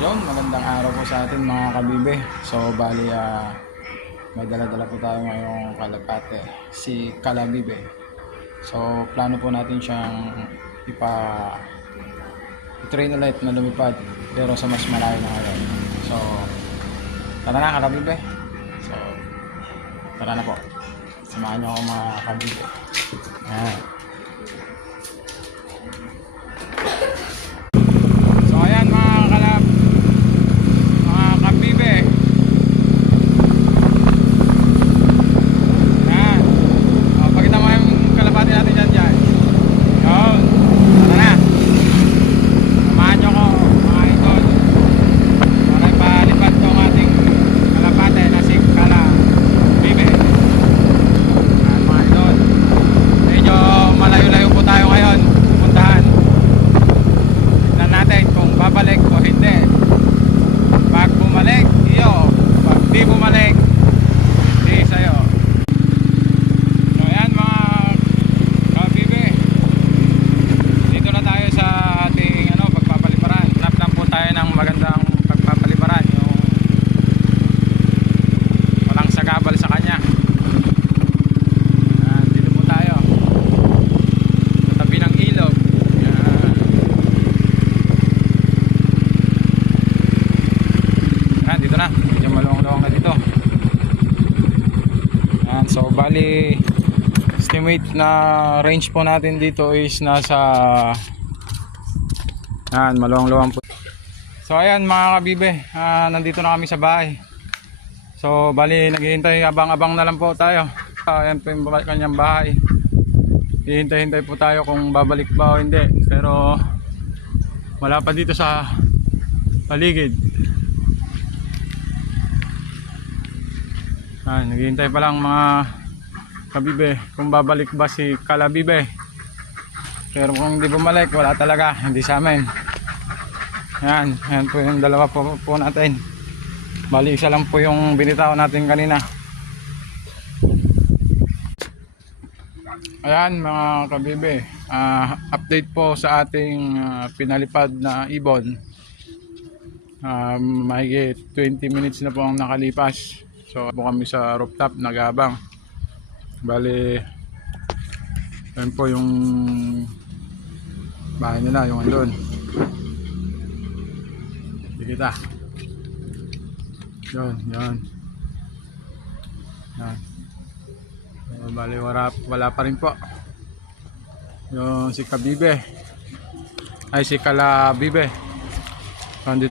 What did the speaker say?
Yun, magandang araw po sa atin mga kabibe. So, bali, may dala-dala po tayo ngayong kalapate, si Kalabibe. So, plano po natin siyang i-train ulit na lumipad, pero sa mas malayo na ngayon. So, tara na Kalabibe. So, tara na po. Samahan niyo ako mga kabibe. Ayan. So, ayan mga kabibe. Ayan. Pakita mo yung kalapati natin dyan. Yun. Tara na. Samahan nyo ko mga idol. Para ipalipad tong ating kalapati na si Kalabibe. Ayan mga idol. Medyo malayo-layo po tayo ngayon. Pupuntahan. Tignan natin kung babalik o hindi. Pag bumalik, iyo. Pag di bumalik, di sa'yo. So ayan mga kabibe, dito na tayo sa ating pagpapaliparan. Hanap lang po tayo ng magandang pagpapaliparan, yung walang sagabal sa kanya. Ayan, dito po tayo sa tabi ng ilog. Ayan, dito na, medyo maluwang-luwang na dito. Ayan, so bali estimate na range po natin dito is nasa maluwang-luwang po. So ayan mga kabibe, nandito na kami sa bahay. So bali naghihintay, abang-abang na lang po tayo. Ayan po yung kanyang bahay. Hihintay-hintay po tayo kung babalik ba o hindi. Pero wala pa dito sa paligid. Naghihintay pa lang mga kabibe kung babalik ba si Kalabibe. Pero kung hindi bumalik, wala talaga, hindi sa amin. Yan po yung dalawa po natin. Bali isa lang po yung binitaw natin kanina. Ayan mga kabibe, update po sa ating pinalipad na ibon. Mahigit 20 minutes na po ang nakalipas. So po kami sa rooftop nag-aabang. Bali yan po yung bahay nila, yung andun. Hindi kita. Yan. So, bali wala pa rin po yung si Kabibe. Ay si Kalabibe.